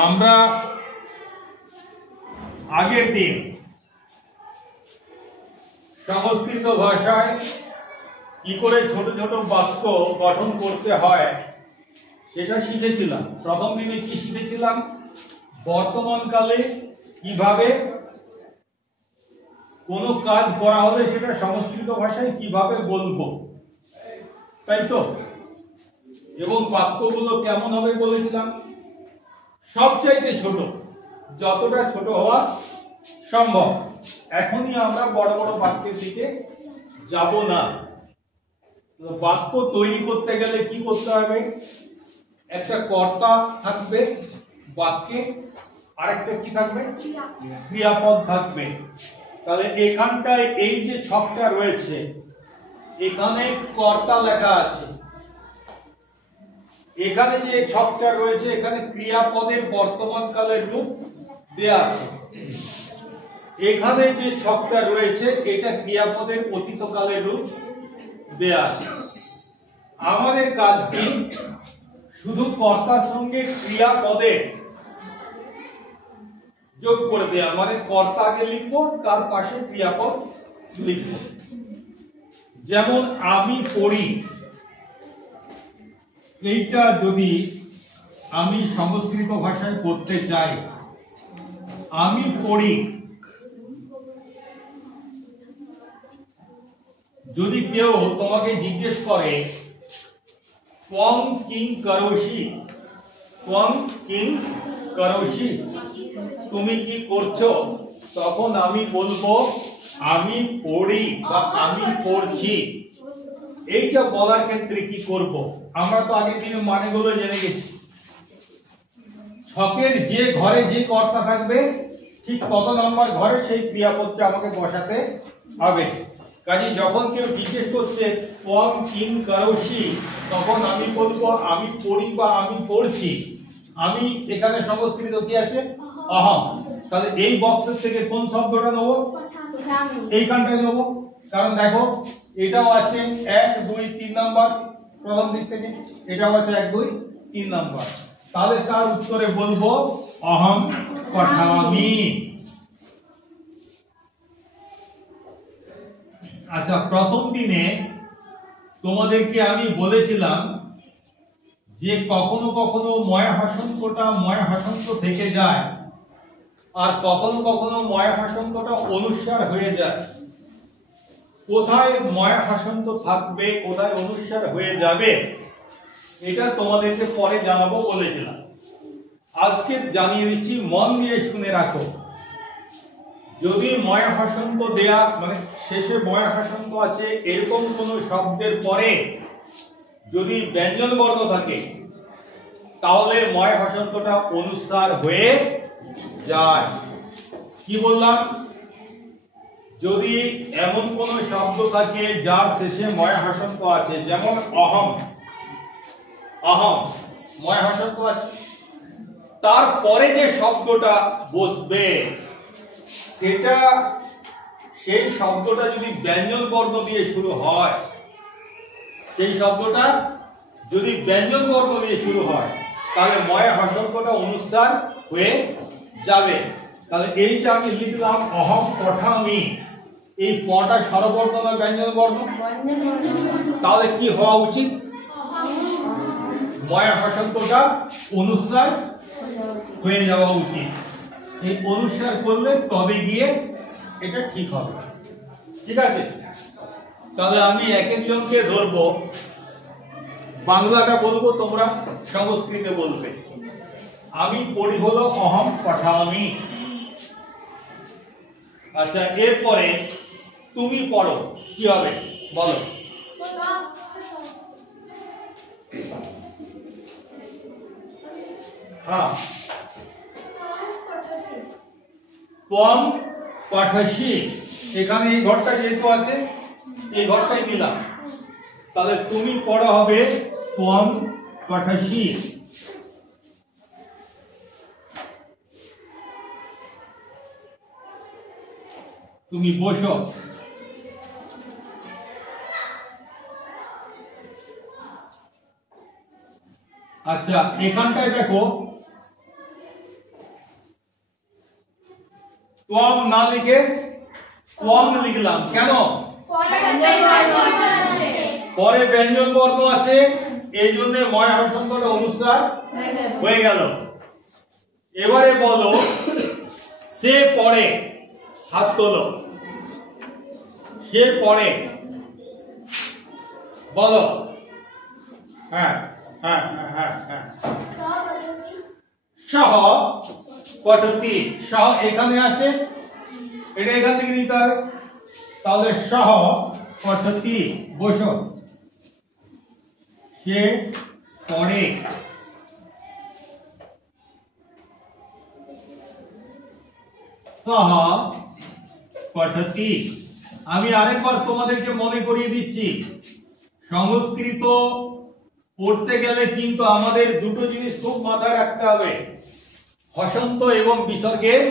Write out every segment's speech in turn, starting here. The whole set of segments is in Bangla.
আমরা আগের দিন সংস্কৃত ভাষায় কি করে ছোট ছোট বাক্য গঠন করতে হয় সেটা শিখেছিলাম। প্রথম দিনে কি শিখেছিলাম? বর্তমানকালে কিভাবে কোনো কাজ করা হলে সেটা সংস্কৃত ভাষায় কিভাবে বলবো, তাই তো? এবং বাক্যগুলো কেমন হবে বলেছিলাম? সবচাইতে ছোট, যতটা ছোট হওয়া সম্ভব। এখনই আমরা বড় বড় বাক্যের দিকে যাব না। বাক্য তৈরি করতে গেলে কি করতে হবে? একটা কর্তা থাকবে বাক্যে, আরেকটা কি থাকবে? ক্রিয়াপদ থাকবে। তাহলে এখানটায় এই যে ছকটা রয়েছে, এখানে কর্তা লেখা আছে, এখানে যে ছকটা রয়েছে এখানে ক্রিয়াপদের বর্তমান কালের রূপ দেয়া আছে, এখানে যে ছকটা রয়েছে এটা ক্রিয়াপদের অতীতকালের রূপ দেয়া আছে। আমাদের কাজ কি? শুধু কর্তার সঙ্গে ক্রিয়াপদের যোগ করে দেয়া, মানে কর্তা আগে লিখবো, তার পাশে ক্রিয়াপদ লিখবো। যেমন আমি পড়ি, এইটা যদি আমি সংস্কৃত ভাষায় করতে চাই, আমি পড়ি। যদি কেউ তোমাকে জিজ্ঞেস করে ত্বং কিং করোষি, ত্বং কিং করোষি, তুমি কি করছো, তখন আমি বলবো আমি পড়ি বা আমি পড়ছি। এইটা বলার ক্ষেত্রে কি করব? আমরা তো আগের দিনে মানেগুলো জেনে গেছি। ছকের যে ঘরে যে কর্তা থাকবে ঠিক কত নম্বর ঘরে সেই ক্রিয়াপদটা আমাকে বসাতে হবে। কাজে যখন কেউ জিজ্ঞেস করছে ত্বং কিং করোষি, তখন আমি বলবো আমি পড়ি বা আমি পড়ছি। আমি এখানে সংস্কৃত কি আছে? অহম। তাহলে এই বক্সের থেকে কোন শব্দটা নেব? এইখানটায় নেব। কারণ দেখো এটাও আছে 1 2 3 নাম্বার প্রথম দিক থেকে, এটাও আছে 1 2 3 নাম্বার। তাহলে তার উত্তরে বলবো অহম পঠামি। আচ্ছা, প্রথম দিনে তোমাদেরকে আমি বলেছিলাম যে কখনো কখনো ময়া হাসন্তটা ময়া হাসন্ত থেকে যায়, আর কখনো কখনো ময়া হাসন্তটা অনুস্বার হয়ে যায়। কোথায় ময়া হাসন্ত থাকবে, কোথায় অনুস্বার হয়ে যাবে, এটা তোমাদেরকে পরে জানাবো বলেছিলাম। আজকে জানিয়ে দিচ্ছি, মন দিয়ে শুনে রাখো। যদি ময়া হাসন্ত দেয়া, মানে শেষে ময়া হাসন্ত আছে এরকম কোন শব্দের পরে যদি ব্যঞ্জন বর্গ থাকে, তাহলে ময়া হাসন্তটা অনুস্বার হয়ে যায়। কি বললাম? যদি এমন কোন শব্দ থাকে যার শেষে ময়া হাসন্ত আছে, যেমন অহম, অহম ময়া হাসন্ত আছে, তারপরে যে শব্দটা বসবে সেটা, সেই শব্দটা যদি ব্যঞ্জন বর্ণ দিয়ে শুরু হয়, সেই শব্দটা যদি ব্যঞ্জন বর্ণ দিয়ে শুরু হয়, তাহলে ময়া হাসন্তটা অনুস্বার হয়ে যাবে। তাহলে এই যে আমি লিখলাম অহম পঠামি, এই পটা স্বরবর্ণ না ব্যঞ্জন বর্ণ? তাহলে কি হওয়া উচিত? ময়া হাসন্তটা অনুস্বার হয়ে যাওয়া উচিত। এই অনুস্বার করলে তবে গিয়ে এটা ঠিক হবে। ঠিক আছে? তাহলে আমি এক একজনকে ধরবো, বাংলাটা বলবো, তোমরা সংস্কৃতে বলবে। আমি পড়ি হলো অহম পঠামি। আচ্ছা, এরপরে তুমি পড়ো, কি হবে বলো? হ্যাঁ, ত্বং পঠসি। এখানে এই ঘরটা যেহেতু আছে, এই ঘরটাই দিলাম। তাহলে তুমি পড়া হবে ত্বং পঠসি। তুমি বসো। আচ্ছা, এখানটায় দেখো त्वम ना लिखे त्वम लिखलाम কেন পরে ব্যঞ্জন বর্ণ আছে এইজন্য ময় হর্ষণটা অনুস্বার হয়ে গেল। এবারে বলো সে পড়ে, হাত তোলো, সে পড়ে বলো। হ্যাঁ হ্যাঁ হ্যাঁ হ্যাঁ সহ পঠতি, সহ এখানে আছে, এটা এখান থেকে নিতে হবে, তাহলে সহ পঠতি বসো, সে পড়ে। সহ পঠতি। আমি আরেকবার তোমাদেরকে মনে করিয়ে দিচ্ছি, সংস্কৃত পড়তে গেলে কিন্তু আমাদের দুটো জিনিস খুব মাথায় রাখতে হবে, হসন্ত এবং বিসর্গের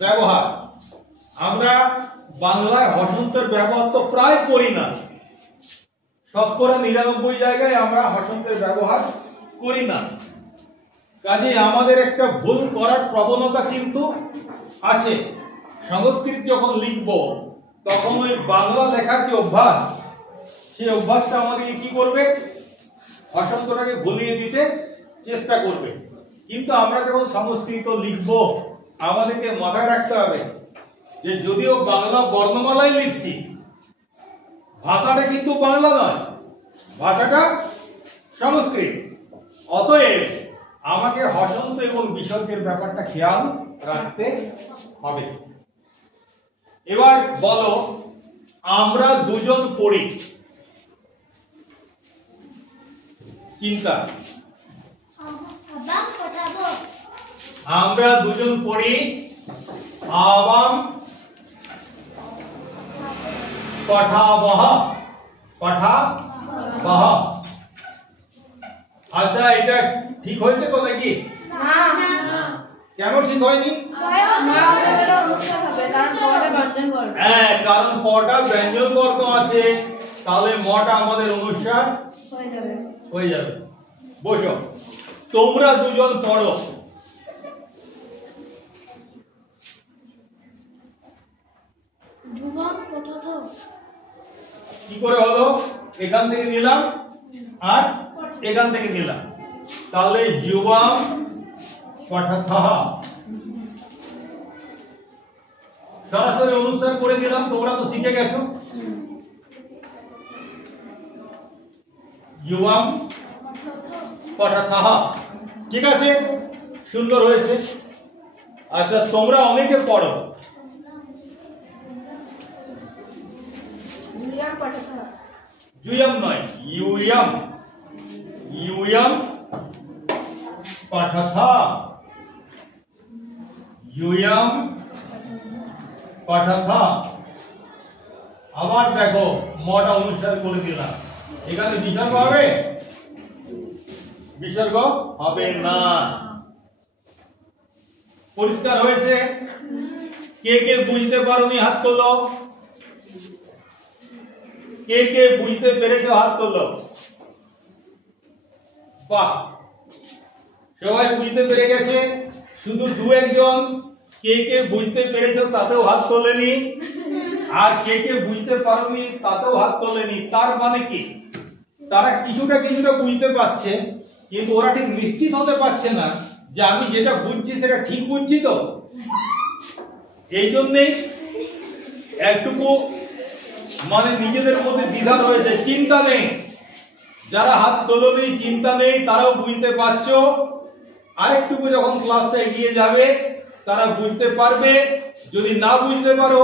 ব্যবহার। আমরা বাংলায় হসন্তের ব্যবহার তো প্রায় করি না, 99% জায়গায় আমরা হসন্তের ব্যবহার করি না। কাজে আমাদের একটা ভুল করার প্রবণতা কিন্তু আছে। সংস্কৃত যখন লিখব তখন ওই বাংলা লেখার যে অভ্যাস, সেই অভ্যাসটা আমাদের কি করবে, হসন্তটাকে ভুলিয়ে দিতে চেষ্টা করবে। কিন্তু আমরা যখন সংস্কৃত লিখব আমাদেরকে মাথায় রাখতে হবে যে যদিও বাংলা বর্ণমালায় লিখছি, ভাষাটা কিন্তু বাংলা নয়, ভাষাটা সংস্কৃত। অতএব আমাকে হসন্ত এবং বিসর্গের ব্যাপারটা খেয়াল রাখতে হবে। এবার বলো আমরা দুজন পড়ি, চিন্তা, আমরা দুজন পড়ি আবাম পঠাবহ, পঠাবহ। আচ্ছা এটা ঠিক হয়েছে তো নাকি? কেন ঠিক হয়নি? হ্যাঁ, কারণ পটা ব্যঞ্জন বর্ণ আছে, তাহলে মটা আমাদের অনুস্বার হয়ে যাবে। বসো, তোমরা দুজন পড়ো। কি করে হলো? এখান থেকে নিলাম আর এখান থেকে নিলাম, তাহলে যুবাম পঠতঃ, সরাসরি অনুসার করে দিলাম। তোমরা তো শিখে গেছো। যুবাম পঠতঃ, ঠিক আছে, সুন্দর হয়েছে। আচ্ছা তোমরা অনেকে পড়ো, যুয়াম নয়, ইউয়াম, ইউয়াম পঠতঃ, ইউয়াম পঠতঃ। আবার দেখো মটা অনুসার করে দিলাম, এখানে বিসর্গ হবে? বিসর্গ হবে না। পরিষ্কার হয়েছে? কে কে বুঝতে পারোনি হাত তোলো, কে কে বুঝতে পেরেছো হাত তোলো। বাহ, সবাই বুঝতে পেরে গেছে। শুধু দু একজন কে কে বুঝতে পেরেছো তাতেও হাত তোলেনি, আর কে কে বুঝতে পারোনি তাতেও হাত তোলেনি। তার মানে কি, তারা কিছুটা কিছুটা বুঝতে পারছে, কিন্তু ওরা ঠিক নিশ্চিত হতে পারছে না যে আমি যেটা বুঝছি সেটা ঠিক বুঝছি তো। এই জন্যই একটুকু মানে নিজেদের মধ্যে দ্বিধা রয়েছে, চিন্তা নেই। যারা হাত তোলনি চিন্তা নেই, তারাও বুঝতে পারছো। আরেকটুকু যখন ক্লাসটা এগিয়ে যাবে তারা বুঝতে পারবে। যদি না বুঝতে পারো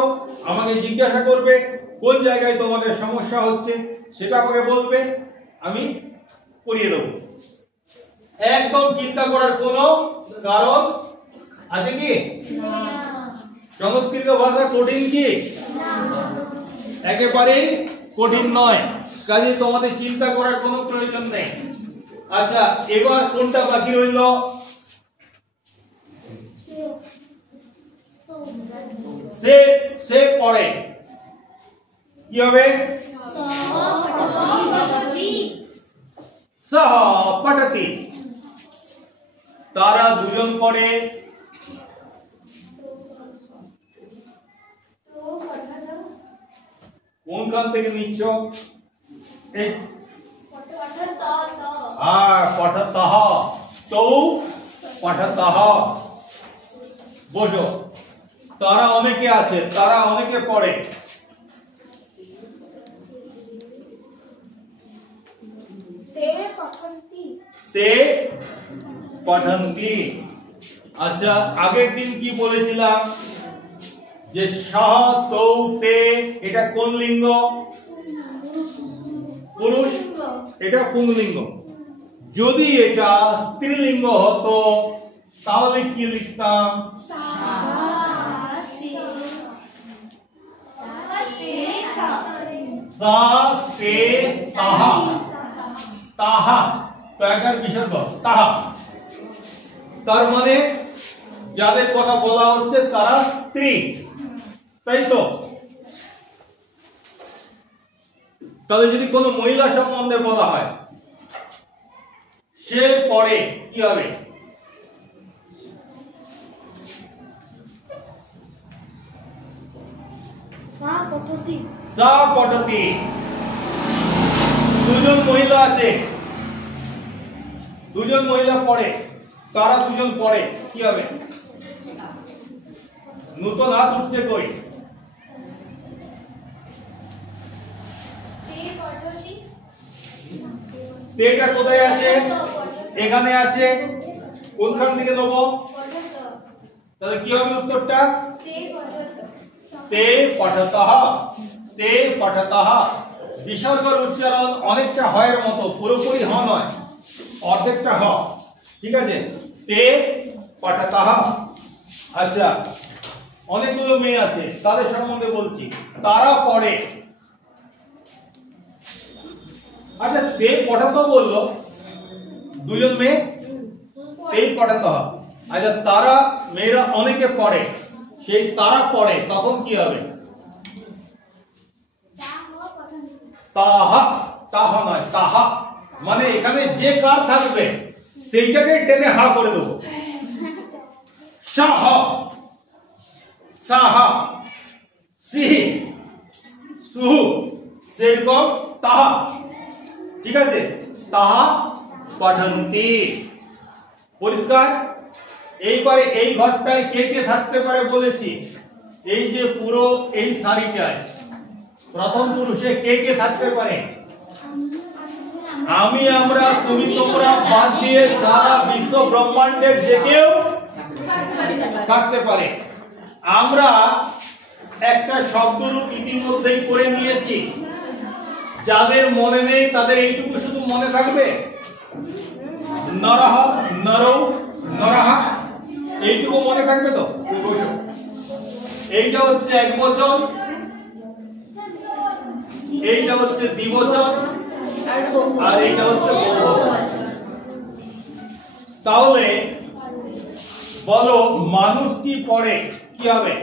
আমাকে জিজ্ঞাসা করবে কোন জায়গায় তোমাদের সমস্যা হচ্ছে, সেটা আমাকে বলবে, আমি করিয়ে দেবো। একদম চিন্তা করার কোনো কারণ আছে কি? সংস্কৃত ভাষা কঠিন কি? একেবারেই কঠিন নয়, কাজে তোমাদের চিন্তা করার কোনো প্রয়োজন নেই। আচ্ছা এবার কোনটা বাকি রইল? সে পড়ে, কি হবে? সহ পঠতি, তারা দুজন পড়ে। কোনখান থেকে নিচ্ছ? এই পঠতঃ তৌ পঠতঃ। বসো। তারা অনেকে আছে, তারা অনেকে পড়ে। তে পঠন্তি। আচ্ছা, আগের দিন কি বলেছিলাম যে সহ তৌ তে, এটা কোন লিঙ্গ? পুরুষ। এটা পুংলিঙ্গ। যদি এটা স্ত্রীলিঙ্গ হতো তাহলে কি লিখতাম? সা তে তাহা। তাহা তো একার বিসর্গ তাহা। তার মানে যাদের কথা বলা হচ্ছে তারা স্ত্রী, তাই তো? তাহলে যদি কোনো মহিলা সম্বন্ধে বলা হয়, সে পড়ে, কি হবে? সা পঠতি। দুজন মহিলা আছে, দুজন মহিলা পড়ে, তারা দুজন পড়ে, কি হবে? নূতন হাত উঠছে কই? তেটা কোথায় আছে? এখানে আছে। কোনখান থেকে নেব? তাহলে কি হবে উত্তরটা? তে পঠতঃ। তে পঠতঃ। বিসর্গের উচ্চারণ অনেকটা হয়ের মতো, পুরোপুরি হ নয়, অর্ধেকটা হ। ঠিক আছে? তে পঠতঃ। আচ্ছা, অনেকগুলো মেয়ে আছে, তাদের সম্বন্ধে বলছি। তারা পড়ে। আচ্ছা, তে পঠতঃ বললো, দুজন মেয়ে, তে পঠতঃ। আচ্ছা, তারা মেয়েরা অনেকে পড়ে, সেই তারা পড়ে, তখন কি হবে? তাহা। তাহা নয়, তাহা। মানে এখানে যে কার থাকবে সেইটাকে টেনে হা করে দেবো। সাহ, সাহা, সিহি, সুহু, সেরকম তাহা। ঠিক আছে? তাহা পঠন্তি। পরিষ্কার? এইবারে এই ঘরটায় কে কে থাকতে পারে বলেছি। এই যে পুরো এই সারিটায় প্রথম পুরুষে কে কে থাকতে পারে? আমি, আমরা, তুমি, তোমরা বাদ দিয়ে সারা বিশ্ব ব্রহ্মাণ্ডের যে কেউ থাকতে পারে। আমরা একটা শব্দরূপ ইতিমধ্যেই করে নিয়েছি, যাদের মনে নেই তাদের এইটুকু শুধু মনে থাকবে। নরহ, নরৌ, নরহা, এইটুকু মনে থাকবে তো? এইটা হচ্ছে একবচন, এইটা হচ্ছে দ্বিবচন, আর এইটা হচ্ছে বহুবচন। তাহলে বলো, মানুষ কি পড়ে, কি হবে?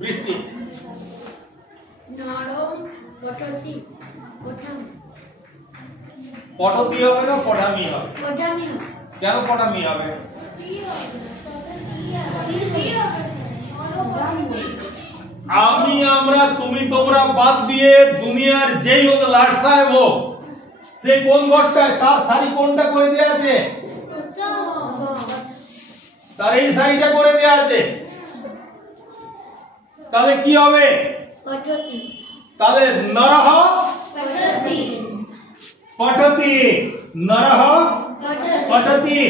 বৃষ্টি। পঠতি হবে না পঠামি হবে? কেন পঠামি হবে? আমি, আমরা, তুমি, তোমরা বাদ দিয়ে দুনিয়ার যেই হোক লাট সাহেব হোক, সে কোন ঘরটায়, তার শাড়ি কোনটা করে দেয়া আছে? তার এই শাড়িটা করে দেয়া আছে। তাহলে কি হবে? তাহলে নরহ পঠতি, নরহ পঠতি।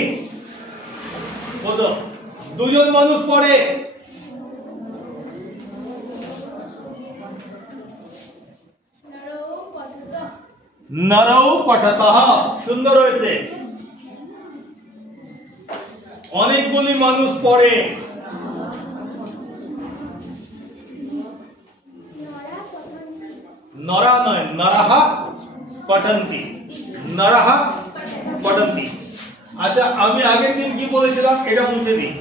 বুঝো, দুজন মানুষ পড়ে। নরৌ পঠতঃ। সুন্দর হয়েছে। অনেকগুলি মানুষ পড়ে। নরা নয়, নরহ পঠন্তি, নরহ পঠন্তি। আচ্ছা, আমি আগের দিন কি বলেছিলাম? এটা মুছে দিই,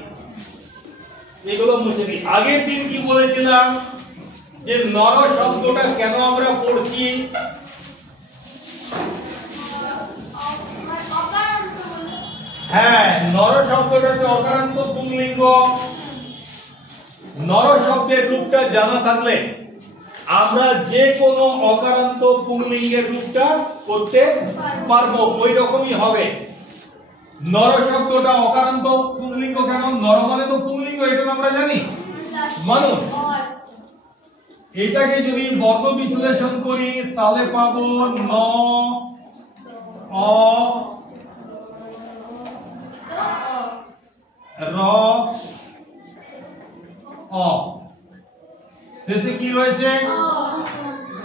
এগুলো মুছে দিই। আগের দিন কি বলেছিলাম যে নর শব্দটা কেন আমরা পড়ছি? হ্যাঁ, নর শব্দটা হচ্ছে অকারান্ত পুংলিঙ্গ। নর শব্দের রূপটা জানা থাকলে আমরা যে কোনো অকারান্ত পুংলিঙ্গের রূপটা করতে পারবো, ওই রকমই হবে। নর শব্দটা অকারান্ত পুংলিঙ্গ কেমন? নর মানে তো পুংলিঙ্গ, এটা তো আমরা জানি, মানুষ। এটাকে যদি বর্ণ বিশ্লেষণ করি তাহলে পাবো ন অ র অ, শেষে কি রয়েছে?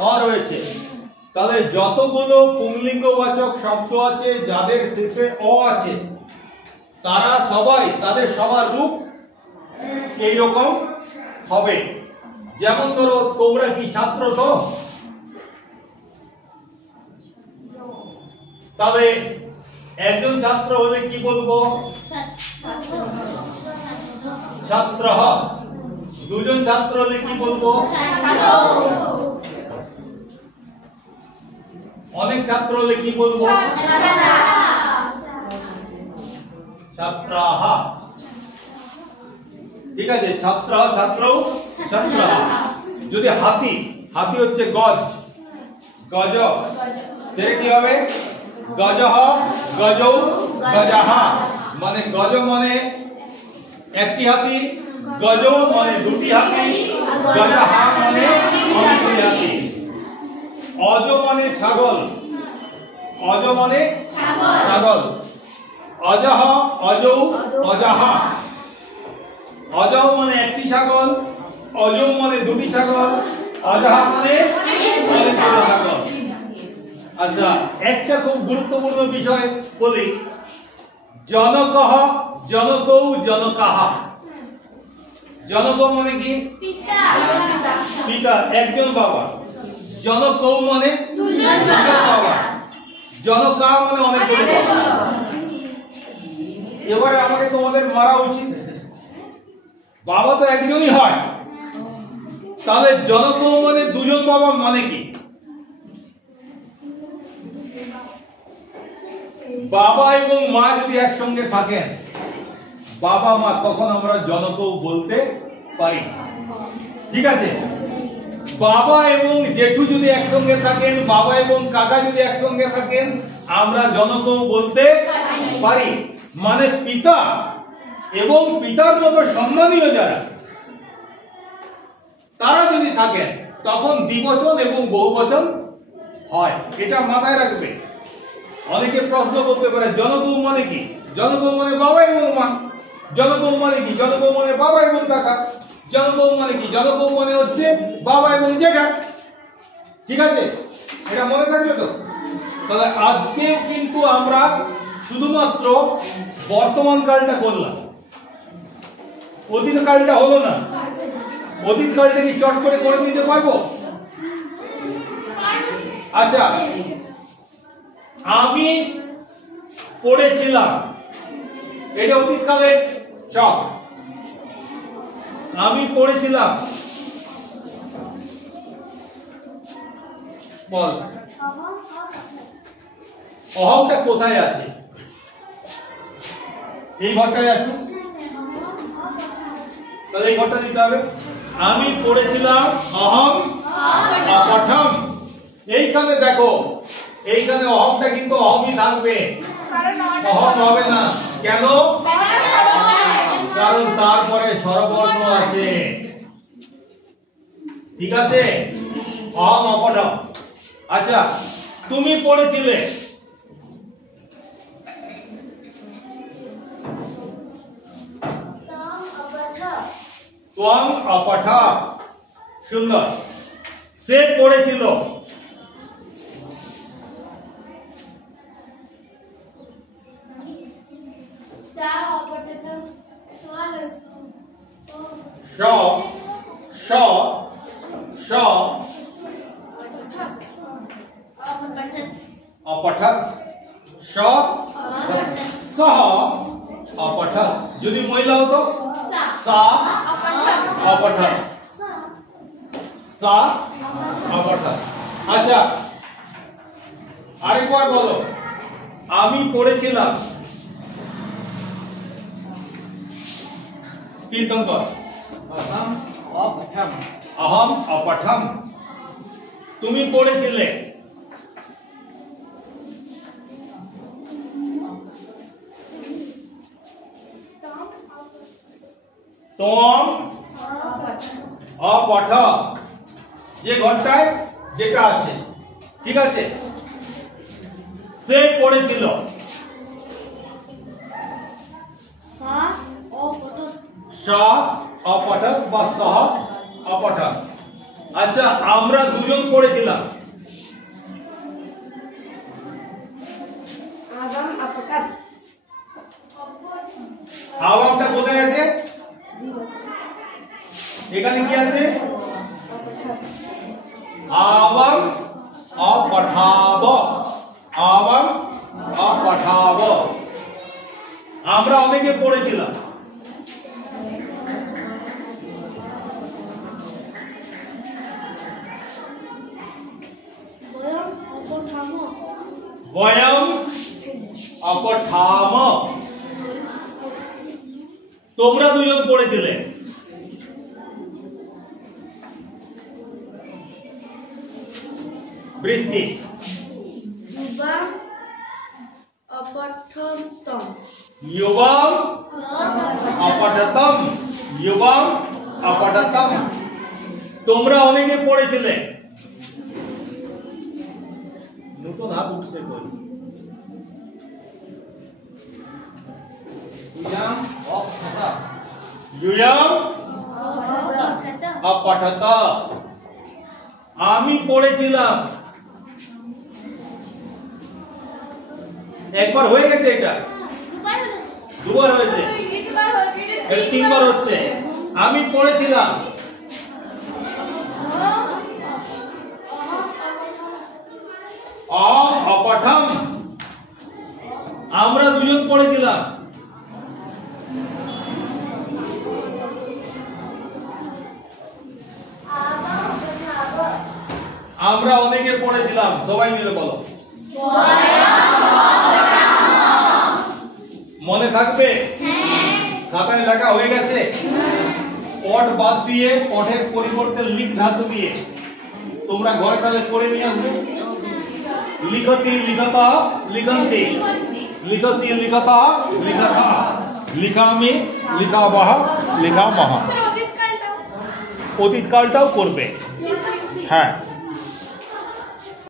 অ রয়েছে। তাহলে যতগুলো পুংলিঙ্গবাচক শব্দ আছে যাদের শেষে অ আছে তারা সবাই, তাদের সবার রূপ এইরকম হবে। যেমন ধরো, তোমরা কি ছাত্র? তো তাহলে একজন ছাত্র হলে কি বলবো? ছাত্র। দুজন ছাত্র হলে কি বলবো? অনেক ছাত্র হলে কি বলবো? ছাত্রাহ। ঠিক আছে, ছাত্র ছাত্র ছাত্র। যদি হাতি, হাতি হচ্ছে গজ, গজ, সেটা কি হবে? গজহ গজৌ গজাহ। মানে গজ মানে একটি হাতি, গজৌ মানে দুটি হাতি, গজাহ মানে অনেকটি হাতি। অজ মানে ছাগল, অজ মানে ছাগল। অজহ অজৌ অজাহ। অজৌ মানে একটি ছাগল, অজৌ মানে দুটি ছাগল, অজাহ মানে অনেকগুলো ছাগল। আচ্ছা, একটা খুব গুরুত্বপূর্ণ বিষয় বলি। জনকহ জনকৌ জনকাহ। জনক মানে কি? পিতা, একজন বাবা। জনকৌ মানে দুজন বাবা। জনকা মানে অনেকগুলো বাবা। এবারে আমাকে তোমাদের মারা উচিত, বাবা তো একজনই হয়, তাহলে জনকৌ মানে দুজন বাবা মানে কি? বাবা এবং মা যদি একসঙ্গে থাকেন, বাবা মা, তখন আমরা জনকৌ বলতে পারি। ঠিক আছে, বাবা এবং জেঠু যদি একসঙ্গে থাকেন, বাবা এবং কাকা যদি একসঙ্গে থাকেন, আমরা জনকৌ বলতে পারি। মানে পিতা এবং পিতার মতো সম্মানীয় যারা, তারা যদি থাকেন তখন দ্বিবচন এবং বহুবচন হয়, এটা মাথায় রাখবে। অনেকে প্রশ্ন করতে পারে জনকৌ মানে কি? জনকৌ মানে বাবা এবং মা। জনকৌ মানে কি? জনকৌ মানে বাবা এবং কাকা। জনকৌ মানে কি? জনকৌ মানে হচ্ছে বাবা এবং জেঠা। ঠিক আছে, এটা মনে থাকবে তো? তাহলে আজকেও কিন্তু আমরা শুধুমাত্র বর্তমান কালটা করলাম, অতীত কালটা হলো না। অতীত কালটা কি চট করে নিতে পারবো? আচ্ছা, আমি পড়েছিলাম, এটা অতীতকালে চক। আমি পড়েছিলাম, বল অহংটা কোথায় আছে? এই ঘরটায় আছে, তাহলে এই ঘরটা দিতে হবে। আমি পড়েছিলাম অহং অপঠম। এইখানে দেখো, এইখানে অহংটা কিন্তু অহমই থাকবে, অহং হবে না। কেন? কারণ তারপরে স্বরবর্ণ আছে। ঠিক আছে, অহং অপঠম। আচ্ছা, তুমি পড়েছিলে, ত্বং অপঠা। সুন্দর। সে পড়েছিল, শ শ শ অপঠৎ, শ সহ অপঠৎ। যদি মহিলা হতো সা অপঠৎ, সা অপঠৎ। আচ্ছা, আরেকবার বলো, আমি পড়েছিলাম। কীর্তন কর। अपठम अहम अपठम তুমি পড়েছিলে তোম अपठ যে ঘরটায় যেটা আছে ঠিক আছে সে পড়েছিল সা अपठत বা সহ अपठत আচ্ছা আমরা দুজন পড়েছিলাম आगम अपठत আওয়ামটা কোথায় আছে এখানে কি আছে আওয়াম अपठाव আওয়াম अपठाव আমরা অনেকে পড়েছিলাম বয়ম अपठाम তোমরা দুজন পড়েছিলে বৃষ্টি युवम अपठतम युवम अपठतम युवम अपठतम তোমরা অনেকে পড়েছিলে নতুন হাত উঠছে কই युयम अपठत युयम अपठत আমি পড়েছিলাম একবার হয়ে গেছে এটা দুবার হয়েছে এটা তিনবার হচ্ছে আমি পড়েছিলাম अपठम আমরা দুজন পড়েছিলাম আমরা অনেকে পড়েছিলাম সবাই মিলে বলো মনে থাকবে খাতায় লেখা হয়ে গেছে পট বাদ দিয়ে পটের পরিবর্তে লিখ ধাতু দিয়ে তোমরা ঘরে কালে পড়ে নিয়ে আসবে লিখতি লিখতা লিখন্তি লিখসি লিখতা লিখতা লিখামি লিখাবাহ লিখামাহ অতীতকালটাও করবে হ্যাঁ